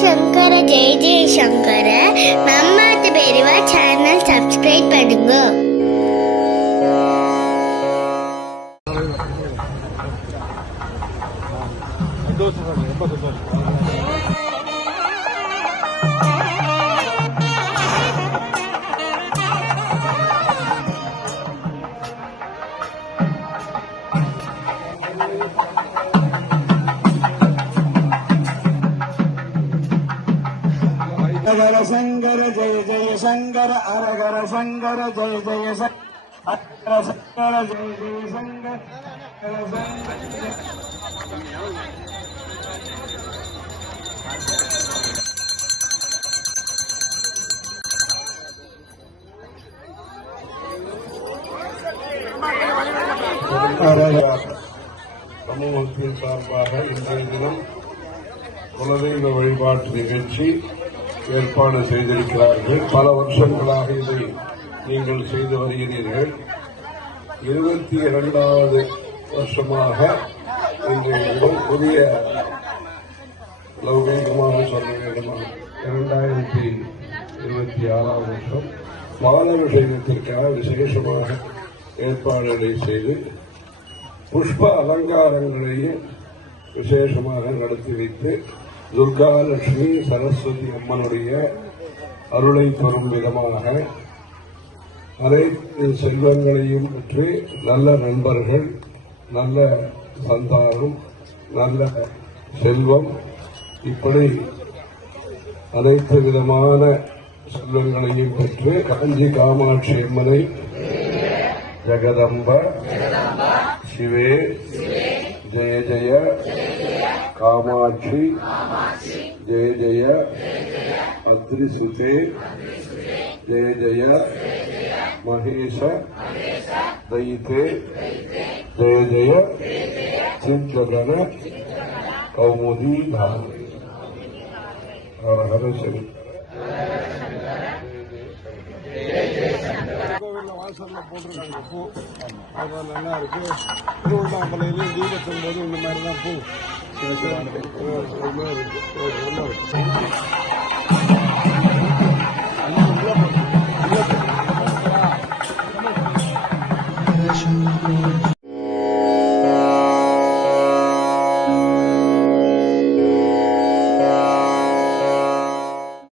ಶಂಕರ ಜೈ ಜೈ ಶಂಕರ. ನಮ್ಮ ಬೇರೆವ channel subscribe பண்ணுங்க. அரகர சங்கர ஜெய ஜெய சங்கர அரகர சங்கர ஜெய ஜெய சங்கர சங்கர ஜெய ஜெய சங்கர சமூகத்தின் சார்பாக இன்றைய தினம் குலதெய்வ வழிபாட்டு நிகழ்ச்சி ஏற்பாடு செய்திருக்கிறார்கள். பல வருஷங்களாக இதை நீங்கள் செய்து வருகிறீர்கள். 22வது வருஷமாக இன்றைய தினம் புதிய லௌகீகமாக சொல்ல வேண்டுமா 2026ஆம் வருஷம் பாலாபிஷேகத்திற்காக விசேஷமாக ஏற்பாடுகளை செய்து புஷ்ப அலங்காரங்களையும் விசேஷமாக நடத்தி வைத்து துர்கா லட்சுமி சரஸ்வதி அம்மனுடைய அருளை பெறும் விதமாக அனைத்து செல்வங்களையும் பெற்று நல்ல நண்பர்கள், நல்ல சந்தானம், நல்ல செல்வம், இப்படி அனைத்து விதமான செல்வங்களையும் பெற்று காஞ்சி காமாட்சி அம்மனை ஜெகதம்ப சிவே ஜெய ஜெய காமாட்சி ஜெய ஜெய அத்ரிசுதே ஜெய ஜெய மகேஷ தைதே ஜெய ஜெய சிஞ்சகன கௌமுதி தாரணி. ஹர சரி. கோவிலில் வாசல்ல போட்டிருக்காங்க பூ, அது நல்லா இருக்கு. திருவண்ணாமலையிலையும் தீபத்தும் போது இந்த மாதிரி தான் பூ இருக்கு.